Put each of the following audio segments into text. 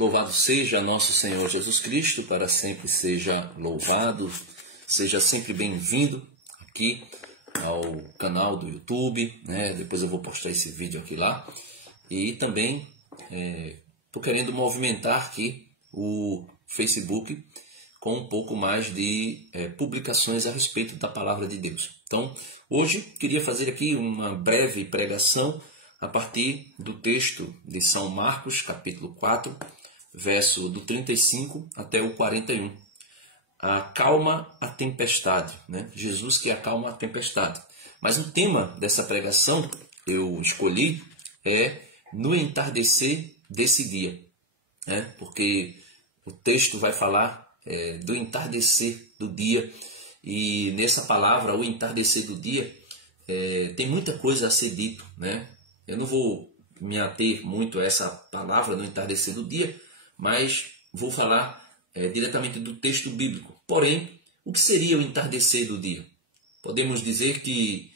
Louvado seja nosso Senhor Jesus Cristo, para sempre seja louvado, seja sempre bem-vindo aqui ao canal do YouTube, né? Depois eu vou postar esse vídeo aqui lá. E também estou querendo movimentar aqui o Facebook com um pouco mais de publicações a respeito da Palavra de Deus. Então, hoje queria fazer aqui uma breve pregação a partir do texto de São Marcos, capítulo 4, verso do 35 até o 41. Acalma a tempestade, né? Jesus que acalma a tempestade. Mas o tema dessa pregação eu escolhi é no entardecer desse dia, né? Porque o texto vai falar do entardecer do dia, e nessa palavra, o entardecer do dia, tem muita coisa a ser dito, né? Eu não vou me ater muito a essa palavra no entardecer do dia, mas vou falar diretamente do texto bíblico. Porém, o que seria o entardecer do dia? Podemos dizer que,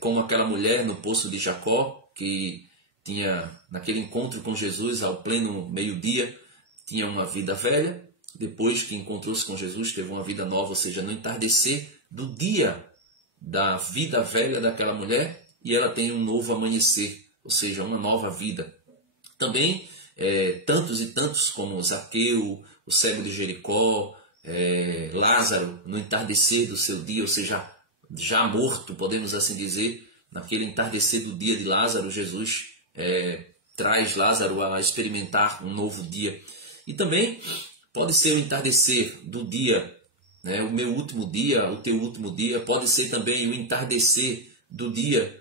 como aquela mulher no poço de Jacó, que tinha, naquele encontro com Jesus ao pleno meio-dia, tinha uma vida velha, depois que encontrou-se com Jesus, teve uma vida nova, ou seja, no entardecer do dia da vida velha daquela mulher, e ela tem um novo amanhecer, ou seja, uma nova vida. Também, tantos e tantos como Zaqueu, o cego de Jericó, Lázaro, no entardecer do seu dia, ou seja, já morto, podemos assim dizer, naquele entardecer do dia de Lázaro, Jesus traz Lázaro a experimentar um novo dia. E também pode ser o entardecer do dia, né? O meu último dia, o teu último dia. Pode ser também o entardecer do dia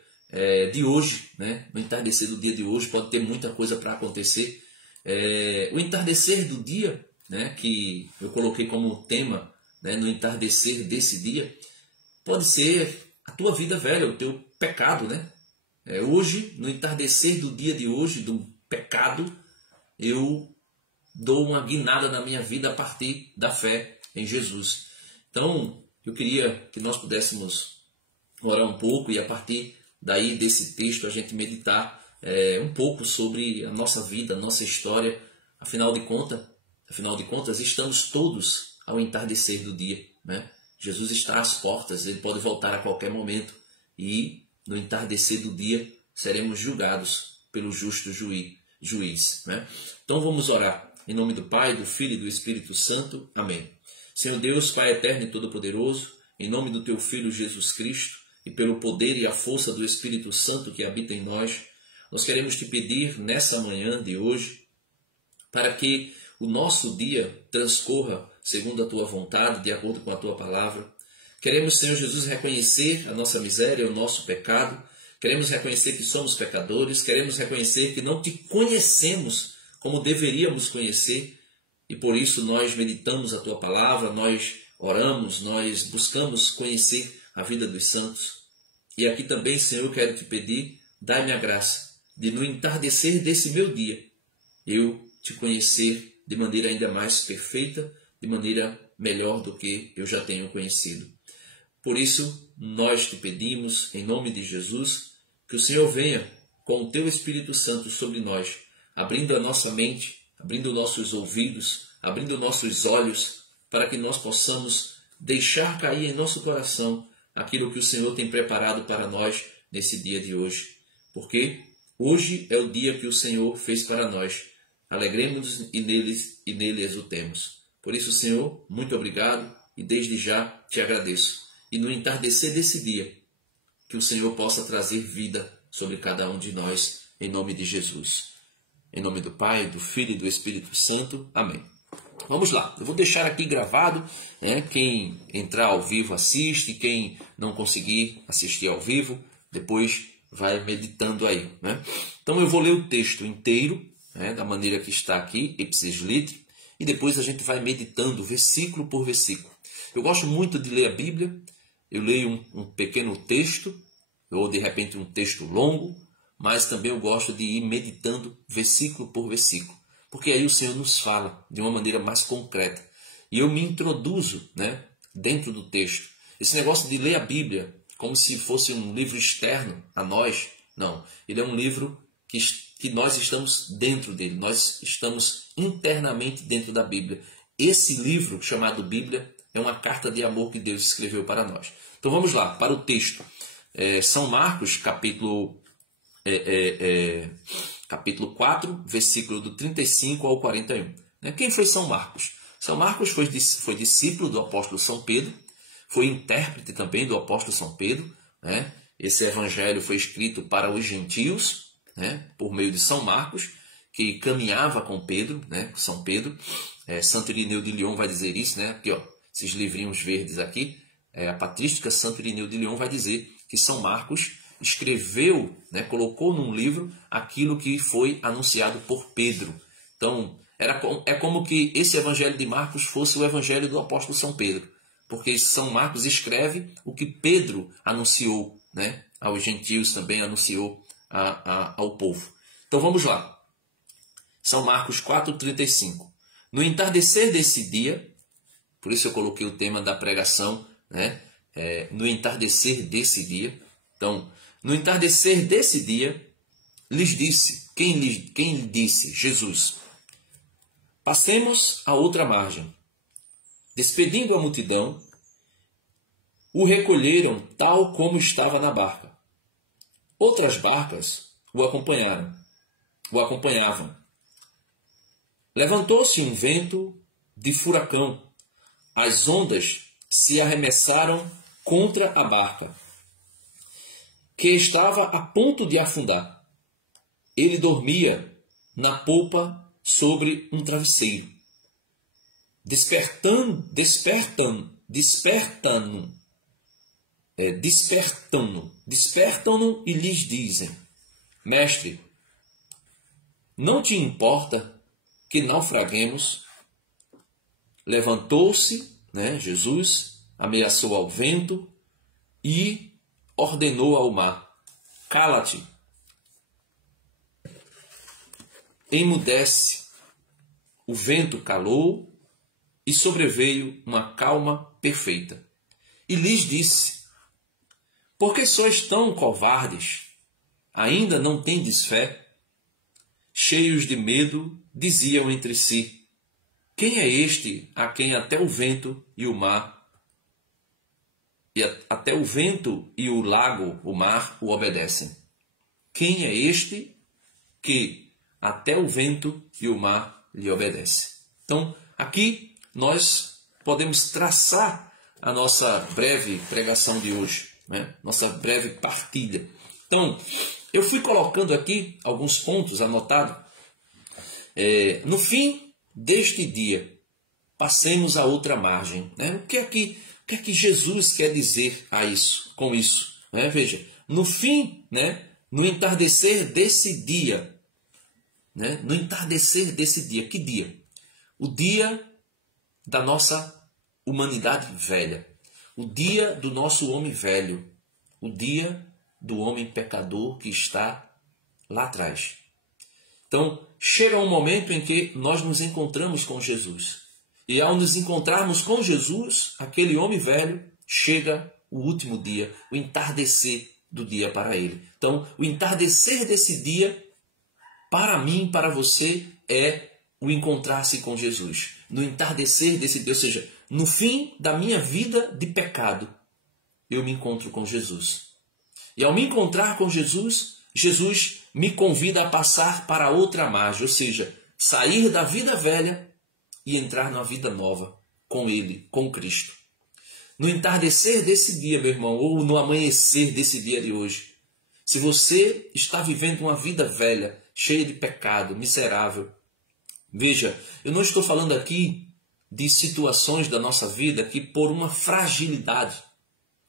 de hoje, né? No entardecer do dia de hoje pode ter muita coisa para acontecer. O entardecer do dia, né? Que eu coloquei como tema, né? No entardecer desse dia, pode ser a tua vida velha, o teu pecado, né? Hoje, no entardecer do dia de hoje, do pecado, eu dou uma guinada na minha vida a partir da fé em Jesus. Então, eu queria que nós pudéssemos orar um pouco e a partir daí desse texto a gente meditar um pouco sobre a nossa vida, a nossa história. Afinal de contas, estamos todos ao entardecer do dia, né? Jesus está às portas, ele pode voltar a qualquer momento e no entardecer do dia seremos julgados pelo justo juiz, né? Então vamos orar. Em nome do Pai, do Filho e do Espírito Santo. Amém. Senhor Deus, Pai eterno e todo-poderoso, em nome do Teu Filho Jesus Cristo e pelo poder e a força do Espírito Santo que habita em nós, nós queremos Te pedir nessa manhã de hoje para que o nosso dia transcorra segundo a Tua vontade, de acordo com a Tua palavra. Queremos, Senhor Jesus, reconhecer a nossa miséria, o nosso pecado. Queremos reconhecer que somos pecadores. Queremos reconhecer que não Te conhecemos como deveríamos conhecer, e por isso nós meditamos a Tua palavra, nós oramos, nós buscamos conhecer a vida dos santos. E aqui também, Senhor, eu quero Te pedir, dai-me a graça de no entardecer desse meu dia, eu Te conhecer de maneira ainda mais perfeita, de maneira melhor do que eu já tenho conhecido. Por isso, nós Te pedimos, em nome de Jesus, que o Senhor venha com o Teu Espírito Santo sobre nós, abrindo a nossa mente, abrindo nossos ouvidos, abrindo nossos olhos, para que nós possamos deixar cair em nosso coração aquilo que o Senhor tem preparado para nós nesse dia de hoje. Porque hoje é o dia que o Senhor fez para nós. Alegremos-nos e nele exultemos. Por isso, Senhor, muito obrigado e desde já Te agradeço. E no entardecer desse dia, que o Senhor possa trazer vida sobre cada um de nós, em nome de Jesus. Em nome do Pai, do Filho e do Espírito Santo. Amém. Vamos lá. Eu vou deixar aqui gravado, né? Quem entrar ao vivo assiste. Quem não conseguir assistir ao vivo, depois vai meditando aí, né? Então eu vou ler o texto inteiro, né? Da maneira que está aqui, ipsis literi, e depois a gente vai meditando versículo por versículo. Eu gosto muito de ler a Bíblia. Eu leio um pequeno texto, ou de repente um texto longo, mas também eu gosto de ir meditando versículo por versículo, porque aí o Senhor nos fala de uma maneira mais concreta. E eu me introduzo, né, dentro do texto. Esse negócio de ler a Bíblia como se fosse um livro externo a nós, não. Ele é um livro que que nós estamos dentro dele, nós estamos internamente dentro da Bíblia. Esse livro chamado Bíblia é uma carta de amor que Deus escreveu para nós. Então vamos lá, para o texto. São Marcos, capítulo 4, versículo do 35 ao 41. Quem foi São Marcos? São Marcos foi discípulo do apóstolo São Pedro, foi intérprete também do apóstolo São Pedro. Esse evangelho foi escrito para os gentios, por meio de São Marcos, que caminhava com Pedro, São Pedro. Santo Irineu de Lyon vai dizer isso, aqui, ó, esses livrinhos verdes aqui, a patrística Santo Irineu de Lyon vai dizer que São Marcos escreveu, colocou num livro aquilo que foi anunciado por Pedro. Então, é como que esse evangelho de Marcos fosse o evangelho do apóstolo São Pedro, porque São Marcos escreve o que Pedro anunciou, aos gentios também anunciou ao povo. Então vamos lá. São Marcos 4,35. No entardecer desse dia, por isso eu coloquei o tema da pregação, no entardecer desse dia. Então, no entardecer desse dia, lhes disse, quem lhe disse? Jesus. Passemos à outra margem. Despedindo a multidão, o recolheram tal como estava na barca. Outras barcas o acompanhavam. Levantou-se um vento de furacão. As ondas se arremessaram contra a barca, que estava a ponto de afundar. Ele dormia na polpa sobre um travesseiro. Despertam-no e lhes dizem: Mestre, não te importa que naufraguemos? Levantou-se, Jesus ameaçou ao vento e ordenou ao mar: cala-te, emudece. O vento calou e sobreveio uma calma perfeita. E lhes disse: por que sois tão covardes? Ainda não tendes fé? Cheios de medo, diziam entre si: quem é este a quem até o vento e o mar, até o vento e o lago, o mar, o obedecem? Quem é este que até o vento e o mar lhe obedecem? Então, aqui nós podemos traçar a nossa breve pregação de hoje, nossa breve partilha. Então, eu fui colocando aqui alguns pontos anotados. No fim deste dia, passemos a outra margem. O que é que Jesus quer dizer com isso? Veja, no fim, no entardecer desse dia, no entardecer desse dia, que dia? O dia da nossa humanidade velha, o dia do nosso homem velho, o dia do homem pecador que está lá atrás. Então, chega um momento em que nós nos encontramos com Jesus. E ao nos encontrarmos com Jesus, aquele homem velho, chega o último dia, o entardecer do dia para ele. Então, o entardecer desse dia, para mim, para você, é o encontrar-se com Jesus. No entardecer desse dia, ou seja, no fim da minha vida de pecado, eu me encontro com Jesus. E ao me encontrar com Jesus, Jesus me convida a passar para outra margem, ou seja, sair da vida velha e entrar na vida nova com Ele, com Cristo. No entardecer desse dia, meu irmão, ou no amanhecer desse dia de hoje, se você está vivendo uma vida velha, cheia de pecado, miserável, veja, eu não estou falando aqui de situações da nossa vida que por uma fragilidade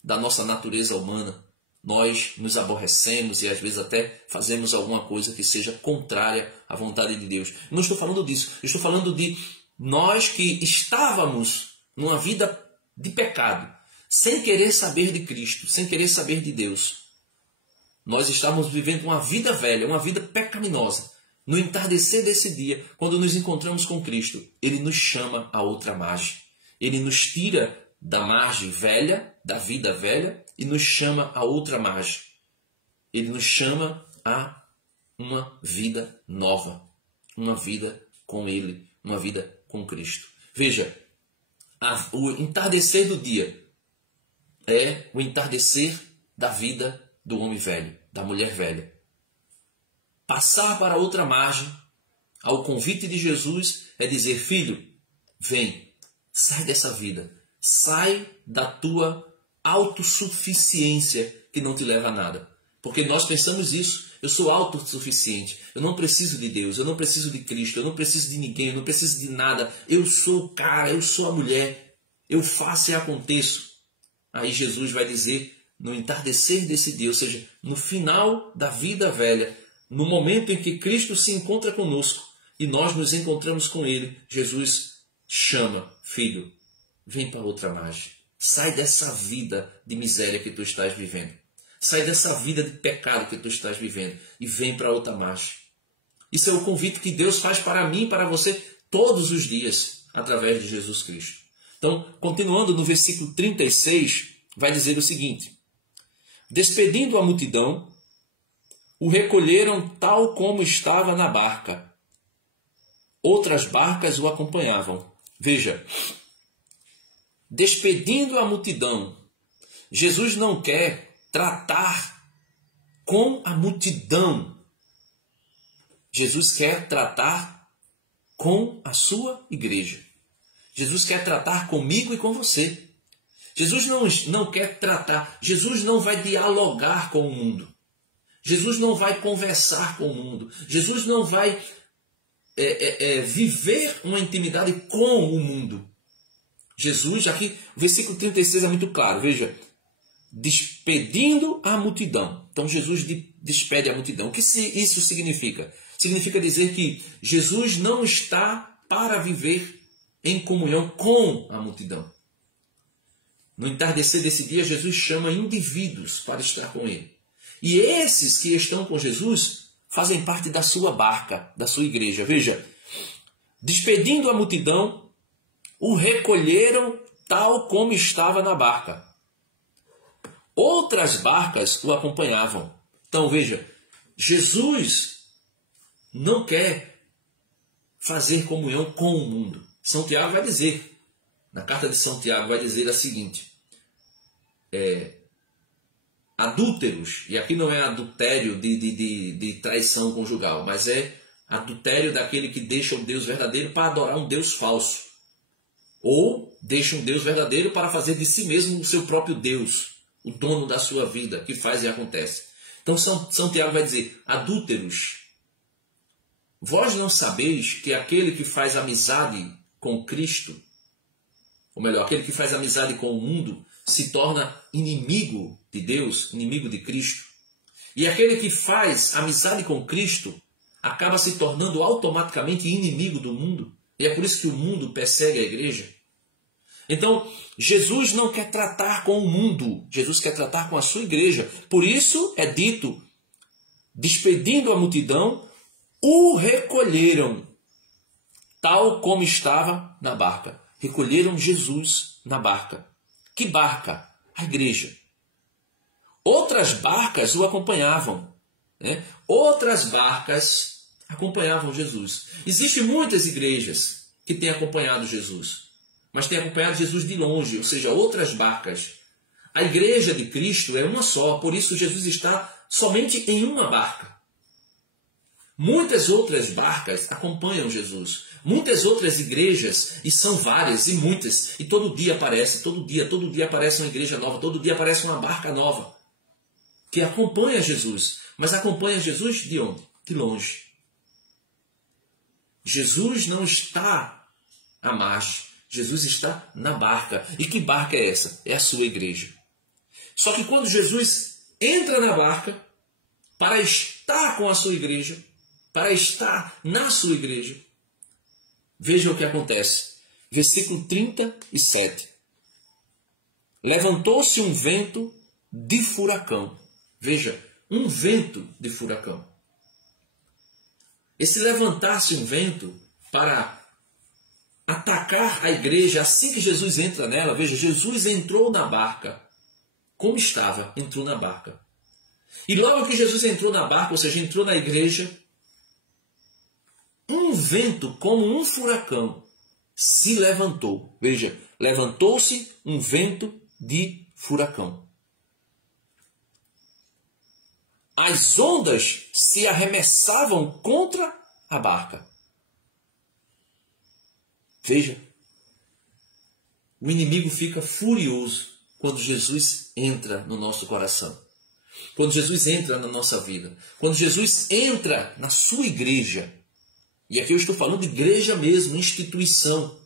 da nossa natureza humana, nós nos aborrecemos e às vezes até fazemos alguma coisa que seja contrária à vontade de Deus. Eu não estou falando disso. Eu estou falando de nós que estávamos numa vida de pecado, sem querer saber de Cristo, sem querer saber de Deus. Nós estávamos vivendo uma vida velha, uma vida pecaminosa. No entardecer desse dia, quando nos encontramos com Cristo, Ele nos chama a outra margem. Ele nos tira da margem velha, da vida velha, e nos chama a outra margem. Ele nos chama a uma vida nova, uma vida com Ele, uma vida com Cristo. Veja, o entardecer do dia é o entardecer da vida do homem velho, da mulher velha. Passar para outra margem, ao convite de Jesus, é dizer: filho, vem, sai dessa vida, sai da tua autossuficiência que não te leva a nada. Porque nós pensamos isso: eu sou autossuficiente, eu não preciso de Deus, eu não preciso de Cristo, eu não preciso de ninguém, eu não preciso de nada, eu sou o cara, eu sou a mulher, eu faço e aconteço. Aí Jesus vai dizer, no entardecer desse dia, ou seja, no final da vida velha, no momento em que Cristo se encontra conosco e nós nos encontramos com Ele, Jesus chama: filho, vem para outra margem. Sai dessa vida de miséria que tu estás vivendo. Sai dessa vida de pecado que tu estás vivendo e vem para outra margem. Isso é o convite que Deus faz para mim e para você todos os dias, através de Jesus Cristo. Então, continuando no versículo 36, vai dizer o seguinte: despedindo a multidão, o recolheram tal como estava na barca. Outras barcas o acompanhavam. Veja, despedindo a multidão, Jesus não quer tratar com a multidão. Jesus quer tratar com a sua igreja. Jesus quer tratar comigo e com você. Jesus não quer tratar, Jesus não vai dialogar com o mundo. Jesus não vai conversar com o mundo. Jesus não vai viver uma intimidade com o mundo. Jesus, aqui, o versículo 36 é muito claro, veja. Despedindo a multidão. Então Jesus despede a multidão. O que isso significa? Significa dizer que Jesus não está para viver em comunhão com a multidão. No entardecer desse dia, Jesus chama indivíduos para estar com Ele. E esses que estão com Jesus fazem parte da sua barca, da sua igreja. Veja, despedindo a multidão, o recolheram tal como estava na barca. Outras barcas o acompanhavam. Então veja, Jesus não quer fazer comunhão com o mundo. São Tiago vai dizer, na carta de São Tiago vai dizer a seguinte: adúlteros, e aqui não é adultério de traição conjugal, mas é adultério daquele que deixa o Deus verdadeiro para adorar um Deus falso. Ou deixa um Deus verdadeiro para fazer de si mesmo o seu próprio Deus, o dono da sua vida, que faz e acontece. Então São Tiago vai dizer: adúlteros, vós não sabeis que aquele que faz amizade com Cristo, ou melhor, aquele que faz amizade com o mundo, se torna inimigo de Deus, inimigo de Cristo. E aquele que faz amizade com Cristo acaba se tornando automaticamente inimigo do mundo. E é por isso que o mundo persegue a igreja. Então, Jesus não quer tratar com o mundo, Jesus quer tratar com a sua igreja. Por isso é dito, despedindo a multidão, o recolheram, tal como estava na barca. Recolheram Jesus na barca. Que barca? A igreja. Outras barcas o acompanhavam. Outras barcas acompanhavam Jesus. Existem muitas igrejas que têm acompanhado Jesus, mas têm acompanhado Jesus de longe, ou seja, outras barcas. A igreja de Cristo é uma só, por isso Jesus está somente em uma barca. Muitas outras barcas acompanham Jesus. Muitas outras igrejas, e são várias, e muitas, e todo dia aparece aparece uma igreja nova, todo dia aparece uma barca nova, que acompanha Jesus. Mas acompanha Jesus de onde? De longe. Jesus não está à margem, Jesus está na barca. E que barca é essa? É a sua igreja. Só que quando Jesus entra na barca, para estar com a sua igreja, para estar na sua igreja, veja o que acontece. Versículo 37. Levantou-se um vento de furacão. Veja, um vento de furacão. Esse levantar-se um vento para atacar a igreja assim que Jesus entra nela. Veja, Jesus entrou na barca. Como estava, entrou na barca. E logo que Jesus entrou na barca, ou seja, entrou na igreja, um vento como um furacão se levantou. Veja, levantou-se um vento de furacão. As ondas se arremessavam contra a barca. Veja, o inimigo fica furioso quando Jesus entra no nosso coração. Quando Jesus entra na nossa vida. Quando Jesus entra na sua igreja. E aqui eu estou falando de igreja mesmo, instituição,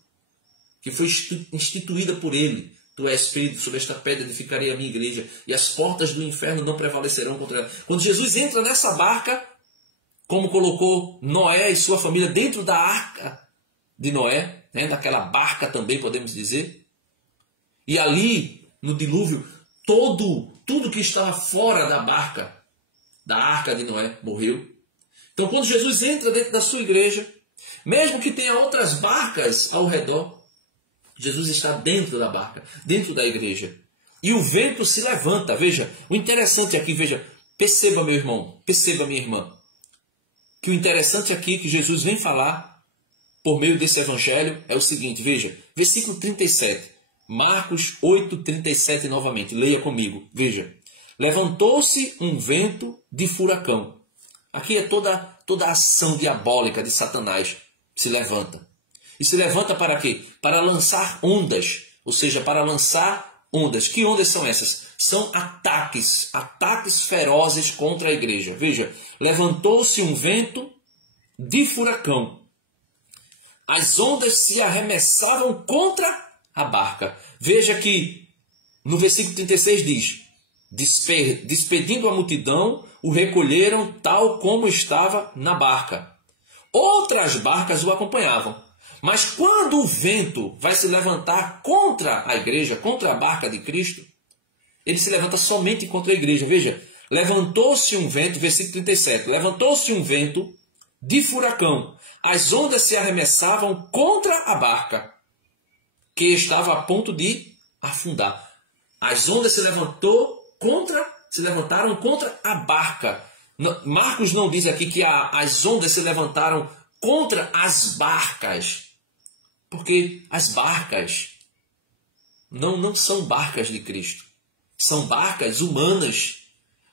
que foi instituída por ele. Tu és Pedro, sobre esta pedra edificarei a minha igreja, e as portas do inferno não prevalecerão contra ela. Quando Jesus entra nessa barca, como colocou Noé e sua família dentro da arca de Noé, né, daquela barca também podemos dizer, e ali no dilúvio, tudo que estava fora da barca, da arca de Noé, morreu. Então quando Jesus entra dentro da sua igreja, mesmo que tenha outras barcas ao redor, Jesus está dentro da barca, dentro da igreja. E o vento se levanta. Veja, o interessante aqui, veja, perceba meu irmão, perceba minha irmã, que o interessante aqui que Jesus vem falar por meio desse evangelho é o seguinte, veja, versículo 37, Marcos 8, 37 novamente, leia comigo, veja. Levantou-se um vento de furacão. Aqui é toda a ação diabólica de Satanás se levanta. E se levanta para quê? Para lançar ondas, ou seja, para lançar ondas. Que ondas são essas? São ataques ferozes contra a igreja. Veja, levantou-se um vento de furacão. As ondas se arremessavam contra a barca. Veja que no versículo 36 diz, despedindo a multidão, o recolheram tal como estava na barca. Outras barcas o acompanhavam. Mas quando o vento vai se levantar contra a igreja, contra a barca de Cristo, ele se levanta somente contra a igreja. Veja, levantou-se um vento, versículo 37, levantou-se um vento de furacão. As ondas se arremessavam contra a barca, que estava a ponto de afundar. As ondas se levantaram contra a barca. Marcos não diz aqui que as ondas se levantaram contra as barcas. Porque as barcas não são barcas de Cristo. São barcas humanas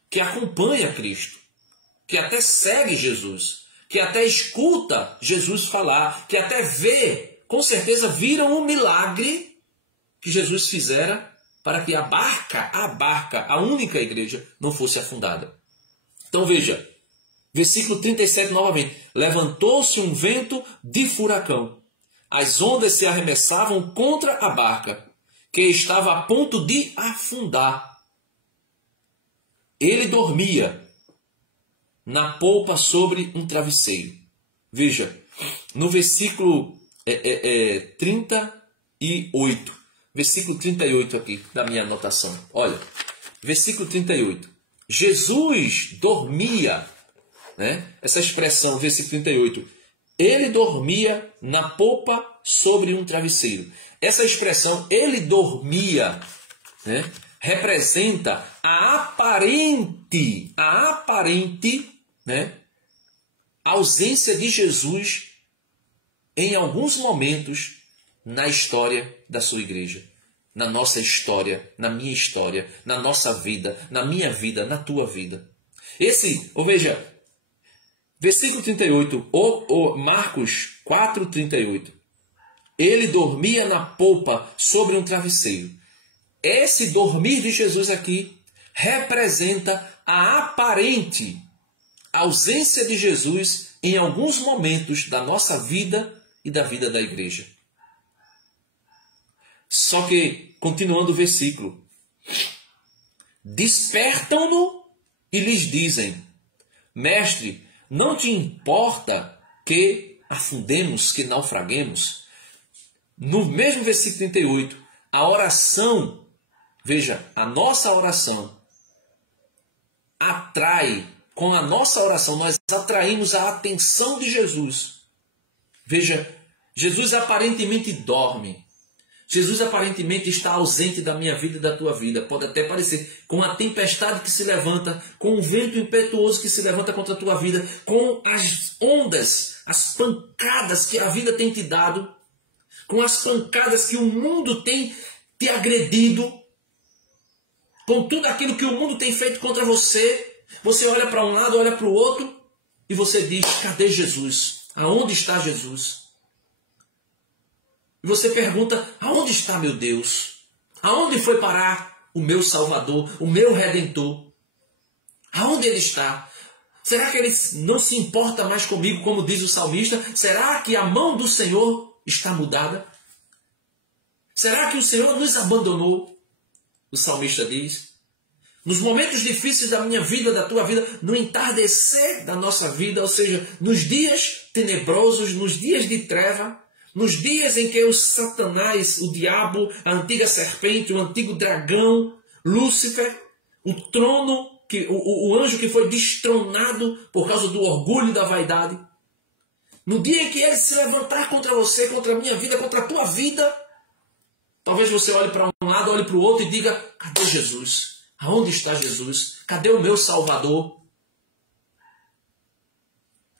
que acompanham Cristo. Que até segue Jesus. Que até escuta Jesus falar. Que até vê, com certeza viram um milagre que Jesus fizera para que a barca, a única igreja, não fosse afundada. Então veja, versículo 37 novamente. Levantou-se um vento de furacão. As ondas se arremessavam contra a barca, que estava a ponto de afundar. Ele dormia na polpa sobre um travesseiro. Veja, no versículo 38, versículo 38 aqui da minha anotação. Olha, versículo 38. Jesus dormia, né? Essa expressão, versículo 38. Ele dormia na polpa sobre um travesseiro. Essa expressão, ele dormia, né, representa a aparente, né, ausência de Jesus em alguns momentos na história da sua igreja. Na nossa história, na minha história, na nossa vida, na minha vida, na tua vida. Veja, versículo 38, Marcos 4, 38. Ele dormia na polpa sobre um travesseiro. Esse dormir de Jesus aqui representa a aparente ausência de Jesus em alguns momentos da nossa vida e da vida da igreja. Só que, continuando o versículo, despertam-no e lhes dizem, mestre, não te importa que afundemos, que naufraguemos? No mesmo versículo 38, a oração, veja, a nossa oração atrai, com a nossa oração nós atraímos a atenção de Jesus. Veja, Jesus aparentemente dorme. Jesus aparentemente está ausente da minha vida e da tua vida. Pode até parecer. Com a tempestade que se levanta, com o vento impetuoso que se levanta contra a tua vida, com as ondas, as pancadas que a vida tem te dado, com as pancadas que o mundo tem te agredido, com tudo aquilo que o mundo tem feito contra você. Você olha para um lado, olha para o outro e você diz, cadê Jesus? Aonde está Jesus? E você pergunta, aonde está meu Deus? Aonde foi parar o meu Salvador, o meu Redentor? Aonde ele está? Será que ele não se importa mais comigo, como diz o salmista? Será que a mão do Senhor está mudada? Será que o Senhor nos abandonou? O salmista diz. Nos momentos difíceis da minha vida, da tua vida, no entardecer da nossa vida, ou seja, nos dias tenebrosos, nos dias de treva, nos dias em que o Satanás, o diabo, a antiga serpente, o antigo dragão, Lúcifer, o trono, o anjo que foi destronado por causa do orgulho e da vaidade. No dia em que ele se levantar contra você, contra a minha vida, contra a tua vida, talvez você olhe para um lado, olhe para o outro e diga, cadê Jesus? Aonde está Jesus? Cadê o meu Salvador?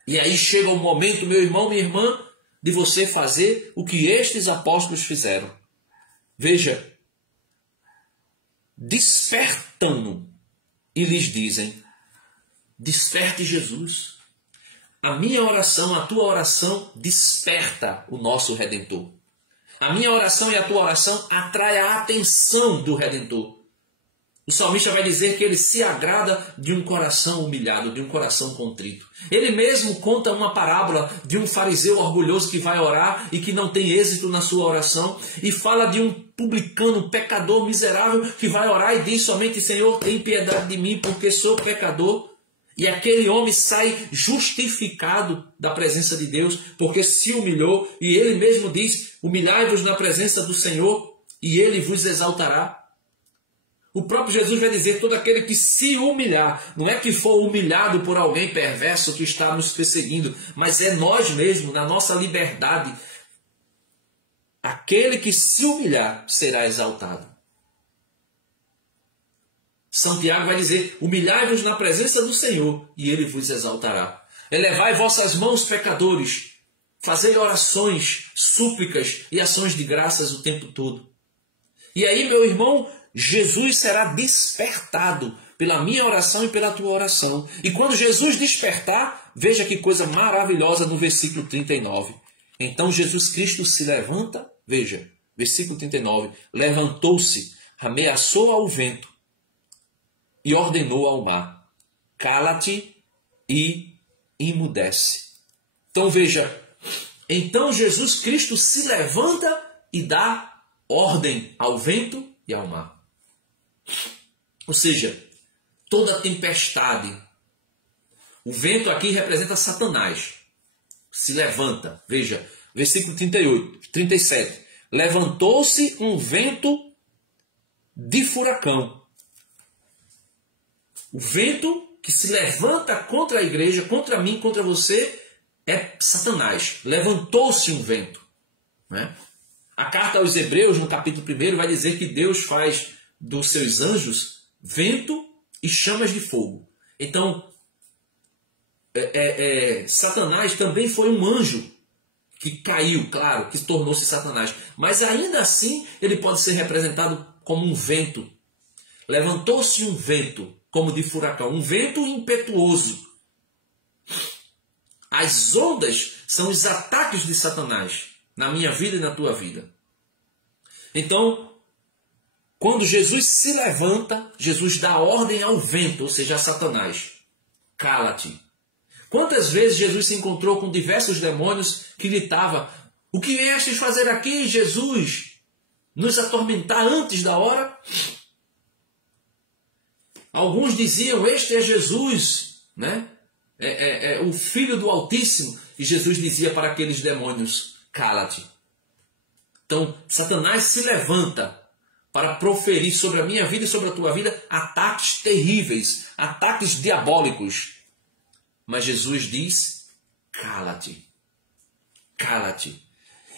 E aí chega o momento, meu irmão, minha irmã, de você fazer o que estes apóstolos fizeram. Veja, despertam-no e lhes dizem, desperte Jesus. A minha oração, a tua oração desperta o nosso Redentor. A minha oração e a tua oração atrai a atenção do Redentor. O salmista vai dizer que ele se agrada de um coração humilhado, de um coração contrito. Ele mesmo conta uma parábola de um fariseu orgulhoso que vai orar e que não tem êxito na sua oração. E fala de um publicano, um pecador miserável que vai orar e diz somente, Senhor, tem piedade de mim porque sou pecador. E aquele homem sai justificado da presença de Deus porque se humilhou. E ele mesmo diz, humilhai-vos na presença do Senhor e ele vos exaltará. O próprio Jesus vai dizer, todo aquele que se humilhar, não é que for humilhado por alguém perverso que está nos perseguindo, mas é nós mesmos, na nossa liberdade. Aquele que se humilhar será exaltado. São Tiago vai dizer, humilhai-vos na presença do Senhor e ele vos exaltará. Elevai vossas mãos, pecadores, fazei orações, súplicas e ações de graças o tempo todo. E aí, meu irmão, Jesus será despertado pela minha oração e pela tua oração. E quando Jesus despertar, veja que coisa maravilhosa no versículo 39. Então Jesus Cristo se levanta, veja, versículo 39, levantou-se, ameaçou ao vento e ordenou ao mar, cala-te e imudece. Então veja, então Jesus Cristo se levanta e dá ordem ao vento e ao mar. Ou seja, toda tempestade. O vento aqui representa Satanás. Se levanta. Veja, versículo 37. Levantou-se um vento de furacão. O vento que se levanta contra a igreja, contra mim, contra você, é Satanás. Levantou-se um vento. Né? A carta aos Hebreus, no capítulo 1, vai dizer que Deus faz dos seus anjos vento e chamas de fogo. Então, Satanás também foi um anjo que caiu, claro, que tornou-se Satanás. Mas ainda assim, ele pode ser representado como um vento. Levantou-se um vento, como de furacão, um vento impetuoso. As ondas são os ataques de Satanás na minha vida e na tua vida. Então, quando Jesus se levanta, Jesus dá ordem ao vento, ou seja, a Satanás. Cala-te. Quantas vezes Jesus se encontrou com diversos demônios que gritavam, o que viestes fazer aqui, Jesus? Nos atormentar antes da hora? Alguns diziam, este é Jesus, né? O Filho do Altíssimo. E Jesus dizia para aqueles demônios, cala-te. Então, Satanás se levanta para proferir sobre a minha vida e sobre a tua vida ataques terríveis, ataques diabólicos. Mas Jesus diz, cala-te, cala-te.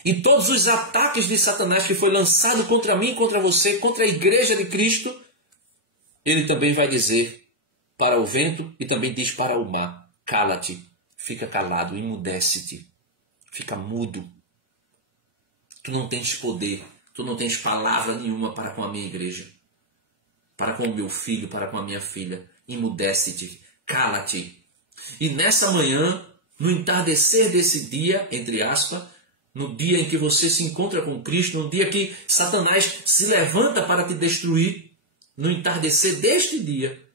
E todos os ataques de Satanás que foi lançado contra mim, contra você, contra a igreja de Cristo, ele também vai dizer para o vento e também diz para o mar: cala-te, fica calado, emudece-te, fica mudo. Tu não tens poder, tu não tens palavra nenhuma para com a minha igreja, para com o meu filho, para com a minha filha. Emudece-te, cala-te. E nessa manhã, no entardecer desse dia, entre aspas, no dia em que você se encontra com Cristo, no dia que Satanás se levanta para te destruir, no entardecer deste dia,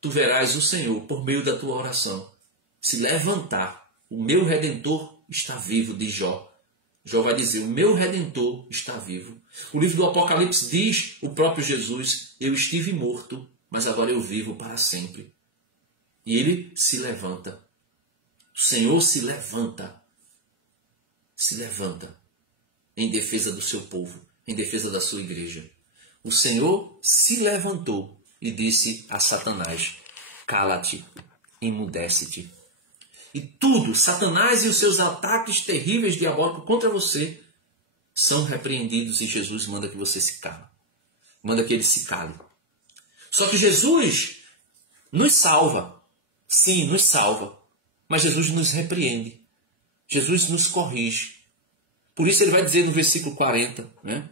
tu verás o Senhor, por meio da tua oração, se levantar. O meu Redentor está vivo, diz Jó. Jó vai dizer: o meu Redentor está vivo. O livro do Apocalipse diz, o próprio Jesus: eu estive morto, mas agora eu vivo para sempre. E ele se levanta. O Senhor se levanta em defesa do seu povo, em defesa da sua igreja. O Senhor se levantou e disse a Satanás: cala-te, emudece-te. E tudo, Satanás e os seus ataques terríveis diabólicos contra você, são repreendidos e Jesus manda que você se cale. Manda que ele se cale. Só que Jesus nos salva. Sim, nos salva. Mas Jesus nos repreende. Jesus nos corrige. Por isso ele vai dizer no versículo 40, né?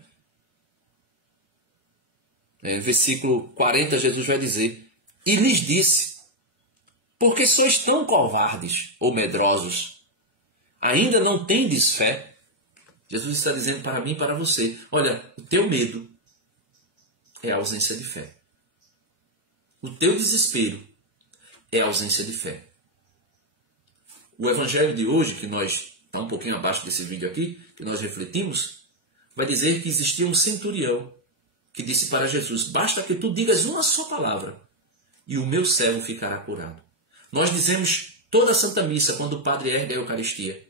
Versículo 40, Jesus vai dizer: e lhes disse: porque sois tão covardes ou medrosos? Ainda não tendes fé? Jesus está dizendo para mim e para você: olha, o teu medo é a ausência de fé. O teu desespero é a ausência de fé. O evangelho de hoje, que nós está um pouquinho abaixo desse vídeo aqui, que nós refletimos, vai dizer que existia um centurião que disse para Jesus: basta que tu digas uma só palavra e o meu servo ficará curado. Nós dizemos toda a Santa Missa quando o padre ergue a Eucaristia: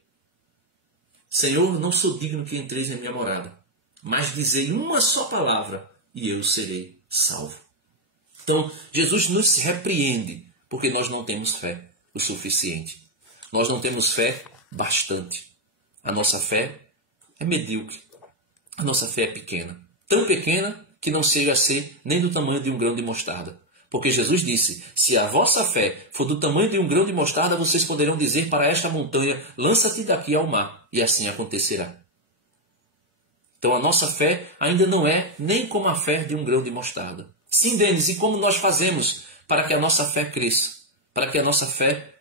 Senhor, não sou digno que entreis em minha morada, mas dizei uma só palavra e eu serei salvo. Então, Jesus nos repreende porque nós não temos fé o suficiente. Nós não temos fé bastante. A nossa fé é medíocre. A nossa fé é pequena. Tão pequena que não chega a ser nem do tamanho de um grão de mostarda. Porque Jesus disse: se a vossa fé for do tamanho de um grão de mostarda, vocês poderão dizer para esta montanha: lança-te daqui ao mar, e assim acontecerá. Então a nossa fé ainda não é nem como a fé de um grão de mostarda. Sim, Denis, e como nós fazemos para que a nossa fé cresça? Para que a nossa fé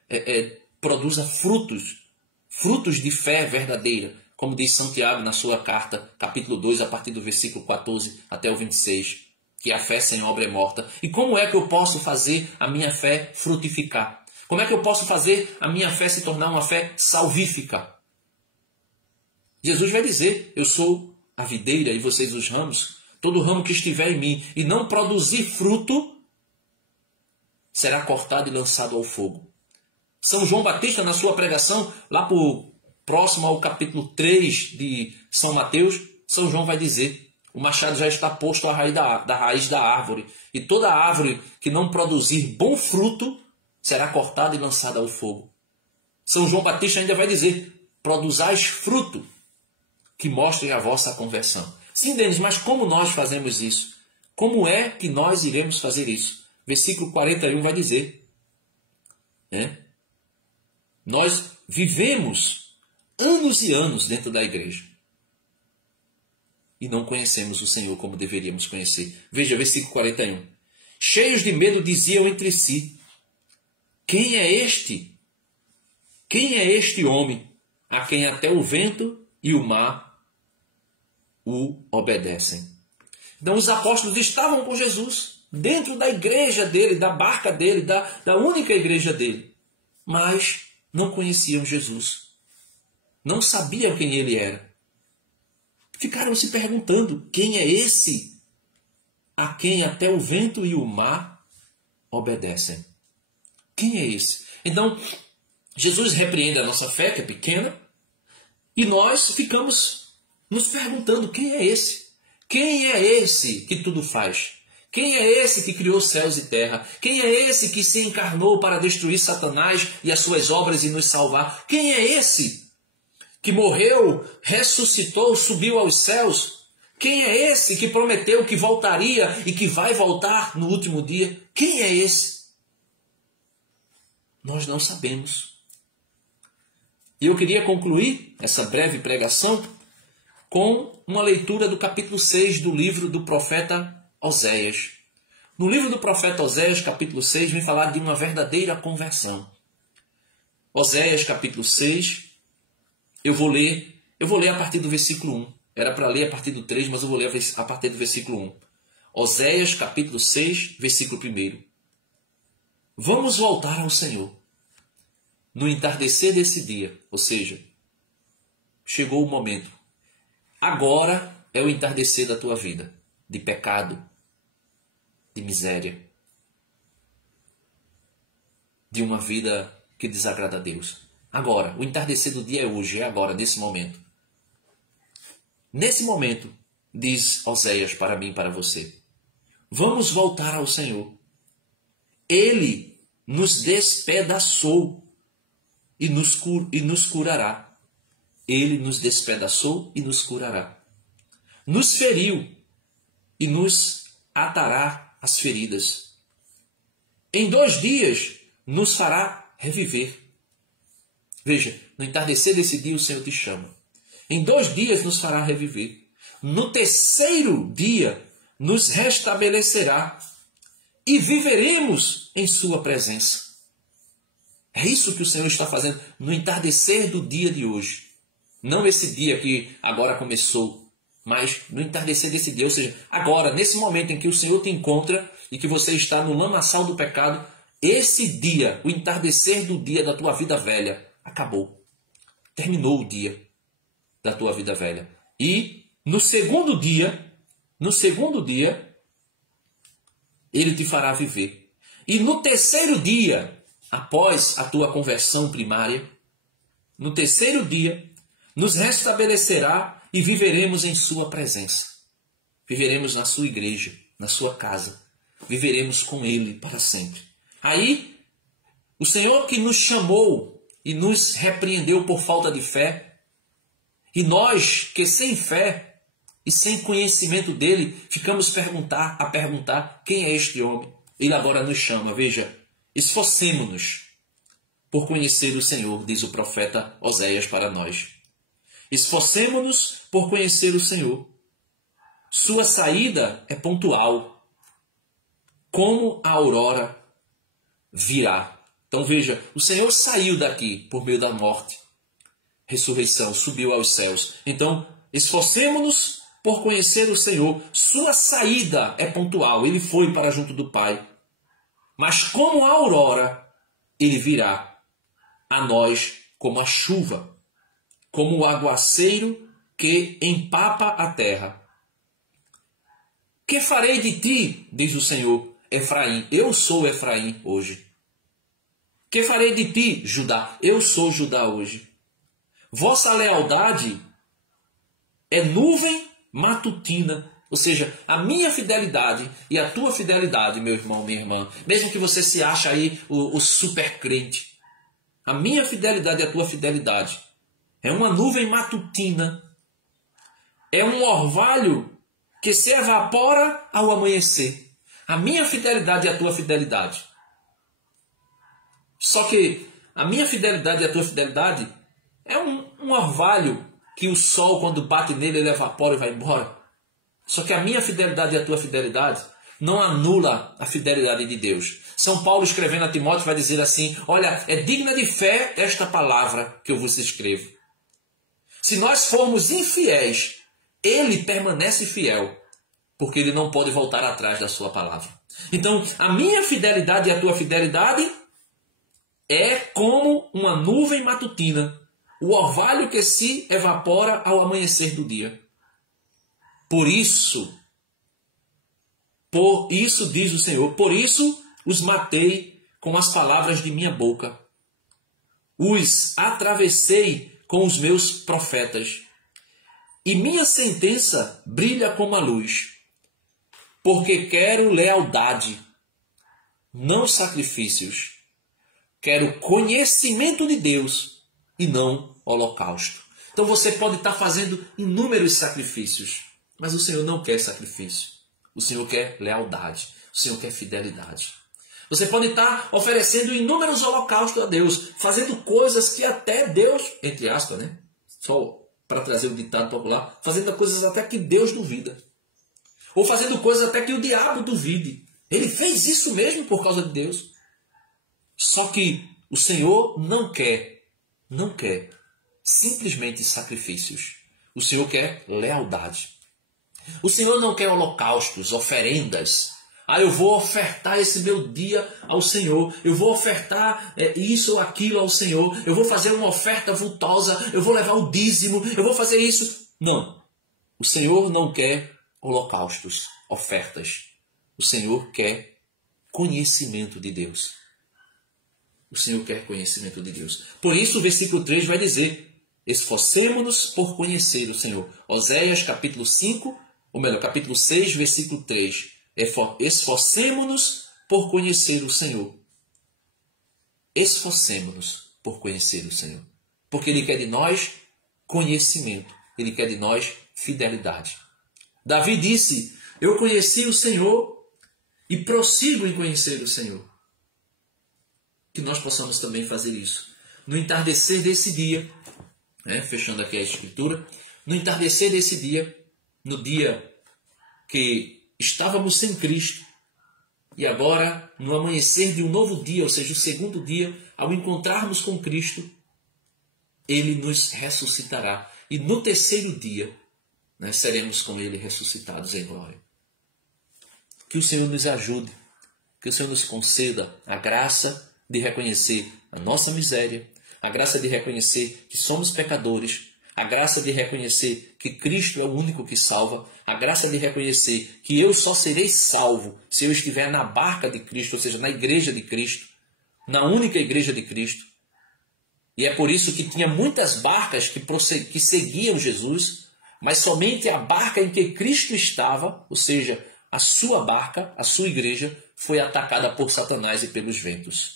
produza frutos de fé verdadeira, como diz Santiago na sua carta, capítulo 2, a partir do versículo 14 até o 26, que a fé sem obra é morta. E como é que eu posso fazer a minha fé frutificar? Como é que eu posso fazer a minha fé se tornar uma fé salvífica? Jesus vai dizer: eu sou a videira e vocês os ramos. Todo ramo que estiver em mim e não produzir fruto, será cortado e lançado ao fogo. São João Batista, na sua pregação, lá próximo ao capítulo 3 de São Mateus, São João vai dizer: o machado já está posto à raiz da árvore, e toda árvore que não produzir bom fruto será cortada e lançada ao fogo. São João Batista ainda vai dizer: produzais fruto que mostrem a vossa conversão. Sim, Denis, mas como nós fazemos isso? Como é que nós iremos fazer isso? Versículo 41 vai dizer, nós vivemos anos e anos dentro da igreja e não conhecemos o Senhor como deveríamos conhecer. Veja, versículo 41. Cheios de medo diziam entre si: quem é este? Quem é este homem a quem até o vento e o mar o obedecem? Então os apóstolos estavam com Jesus, dentro da igreja dele, da barca dele, da única igreja dele. Mas não conheciam Jesus. Não sabiam quem ele era. Ficaram se perguntando: quem é esse a quem até o vento e o mar obedecem? Quem é esse? Então, Jesus repreende a nossa fé, que é pequena, e nós ficamos nos perguntando: quem é esse? Quem é esse que tudo faz? Quem é esse que criou céus e terra? Quem é esse que se encarnou para destruir Satanás e as suas obras e nos salvar? Quem é esse? que morreu, ressuscitou, subiu aos céus? Quem é esse que prometeu que voltaria e que vai voltar no último dia? Quem é esse? Nós não sabemos. E eu queria concluir essa breve pregação com uma leitura do capítulo 6 do livro do profeta Oséias. No livro do profeta Oséias, capítulo 6, vem falar de uma verdadeira conversão. Oséias, capítulo 6, eu vou ler a partir do versículo 1. Era para ler a partir do 3, mas eu vou ler a partir do versículo 1. Oséias, capítulo 6, versículo 1. Vamos voltar ao Senhor. No entardecer desse dia, ou seja, chegou o momento. Agora é o entardecer da tua vida, de pecado, de miséria, de uma vida que desagrada a Deus. Agora, o entardecer do dia é hoje, é agora, nesse momento. Nesse momento, diz Oséias para mim e para você, vamos voltar ao Senhor. Ele nos despedaçou e nos curará. Ele nos despedaçou e nos curará. Nos feriu e nos atará as feridas. Em 2 dias nos fará reviver. Veja, no entardecer desse dia o Senhor te chama. Em 2 dias nos fará reviver. No 3º dia nos restabelecerá e viveremos em sua presença. É isso que o Senhor está fazendo no entardecer do dia de hoje. Não esse dia que agora começou, mas no entardecer desse dia. Ou seja, agora, nesse momento em que o Senhor te encontra e que você está no lamaçal do pecado, esse dia, o entardecer do dia da tua vida velha, acabou. Terminou o dia da tua vida velha. E no segundo dia, Ele te fará viver. E no 3º dia, após a tua conversão primária, no 3º dia, nos restabelecerá e viveremos em sua presença. Viveremos na sua igreja, na sua casa. Viveremos com Ele para sempre. Aí, o Senhor que nos chamou e nos repreendeu por falta de fé, e nós que sem fé e sem conhecimento dele, ficamos a perguntar quem é este homem. Ele agora nos chama, veja, esforcemo-nos por conhecer o Senhor, diz o profeta Oséias para nós. Esforcemo-nos por conhecer o Senhor. Sua saída é pontual, como a aurora virá. Então veja, o Senhor saiu daqui por meio da morte, ressurreição, subiu aos céus. Então, esforcemo-nos por conhecer o Senhor. Sua saída é pontual, ele foi para junto do Pai. Mas como a aurora, ele virá a nós como a chuva, como o aguaceiro que empapa a terra. Que farei de ti, diz o Senhor, Efraim? Eu sou Efraim hoje. Que farei de ti, Judá? Eu sou Judá hoje. Vossa lealdade é nuvem matutina. Ou seja, a minha fidelidade e a tua fidelidade, meu irmão, minha irmã, mesmo que você se ache aí o super crente, a minha fidelidade e a tua fidelidade é uma nuvem matutina, é um orvalho que se evapora ao amanhecer. A minha fidelidade e a tua fidelidade. Só que a minha fidelidade e a tua fidelidade é um orvalho que o sol, quando bate nele, ele evapora e vai embora. Só que a minha fidelidade e a tua fidelidade não anula a fidelidade de Deus. São Paulo, escrevendo a Timóteo, vai dizer assim: olha, é digna de fé esta palavra que eu vos escrevo. Se nós formos infiéis, ele permanece fiel, porque ele não pode voltar atrás da sua palavra. Então, a minha fidelidade e a tua fidelidade é como uma nuvem matutina, o orvalho que se evapora ao amanhecer do dia. Por isso diz o Senhor, por isso os matei com as palavras de minha boca. Os atravessei com os meus profetas. E minha sentença brilha como a luz. Porque quero lealdade, não sacrifícios. Quero conhecimento de Deus e não holocausto. Então você pode estar fazendo inúmeros sacrifícios, mas o Senhor não quer sacrifício. O Senhor quer lealdade. O Senhor quer fidelidade. Você pode estar oferecendo inúmeros holocaustos a Deus, fazendo coisas que até Deus, entre aspas, né? Só para trazer o ditado popular, fazendo coisas até que Deus duvida. Ou fazendo coisas até que o diabo duvide. Ele fez isso mesmo por causa de Deus. Só que o Senhor não quer simplesmente sacrifícios. O Senhor quer lealdade. O Senhor não quer holocaustos, oferendas. Eu vou ofertar esse meu dia ao Senhor. Eu vou ofertar isso ou aquilo ao Senhor. Eu vou fazer uma oferta vultosa. Eu vou levar o dízimo. Eu vou fazer isso. Não. O Senhor não quer holocaustos, ofertas. O Senhor quer conhecimento de Deus. O Senhor quer conhecimento de Deus. Por isso o versículo 3 vai dizer: esforcemo-nos por conhecer o Senhor. Oséias capítulo 5, ou melhor, capítulo 6, versículo 3. Esforcemo-nos por conhecer o Senhor. Esforcemo-nos por conhecer o Senhor. Porque Ele quer de nós conhecimento. Ele quer de nós fidelidade. Davi disse: eu conheci o Senhor e prossigo em conhecer o Senhor. Que nós possamos também fazer isso. No entardecer desse dia, fechando aqui a escritura, no entardecer desse dia, no dia que estávamos sem Cristo, e agora, no amanhecer de um novo dia, ou seja, o segundo dia, ao encontrarmos com Cristo, Ele nos ressuscitará. E no terceiro dia, seremos com Ele ressuscitados em glória. Que o Senhor nos ajude, que o Senhor nos conceda a graça de reconhecer a nossa miséria, a graça de reconhecer que somos pecadores, a graça de reconhecer que Cristo é o único que salva, a graça de reconhecer que eu só serei salvo se eu estiver na barca de Cristo, ou seja, na igreja de Cristo, na única igreja de Cristo. E é por isso que tinha muitas barcas que seguiam Jesus, mas somente a barca em que Cristo estava, ou seja, a sua barca, a sua igreja, foi atacada por Satanás e pelos ventos.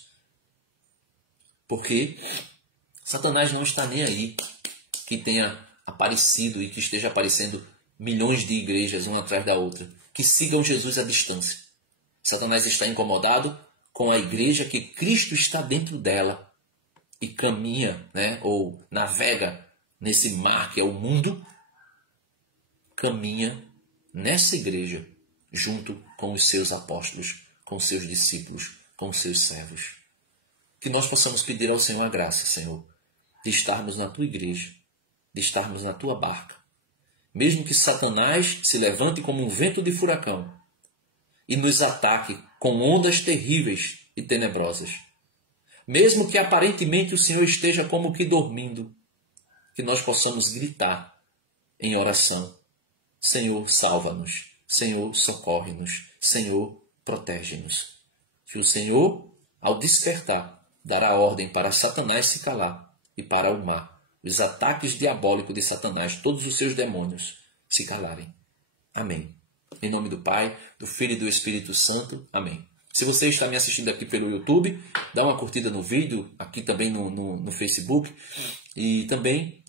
Porque Satanás não está nem aí que tenha aparecido e que esteja aparecendo milhões de igrejas uma atrás da outra, que sigam Jesus à distância. Satanás está incomodado com a igreja que Cristo está dentro dela e caminha, ou navega nesse mar que é o mundo, caminha nessa igreja junto com os seus apóstolos, com os seus discípulos, com os seus servos. Que nós possamos pedir ao Senhor a graça, Senhor, de estarmos na Tua igreja, de estarmos na Tua barca. Mesmo que Satanás se levante como um vento de furacão e nos ataque com ondas terríveis e tenebrosas. Mesmo que aparentemente o Senhor esteja como que dormindo, que nós possamos gritar em oração: Senhor, salva-nos. Senhor, socorre-nos. Senhor, protege-nos. Que o Senhor, ao despertar, dará ordem para Satanás se calar e para o mar, os ataques diabólicos de Satanás, todos os seus demônios, se calarem. Amém. Em nome do Pai, do Filho e do Espírito Santo. Amém. Se você está me assistindo aqui pelo YouTube, dá uma curtida no vídeo, aqui também no Facebook. E também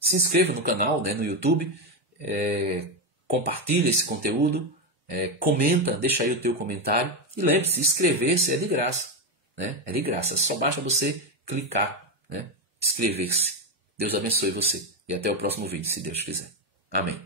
se inscreva no canal, no YouTube. Compartilhe esse conteúdo. Comenta, deixa aí o teu comentário. E lembre-se, inscrever-se é de graça. É de graça, só basta você clicar, inscrever-se. Deus abençoe você e até o próximo vídeo, se Deus quiser. Amém.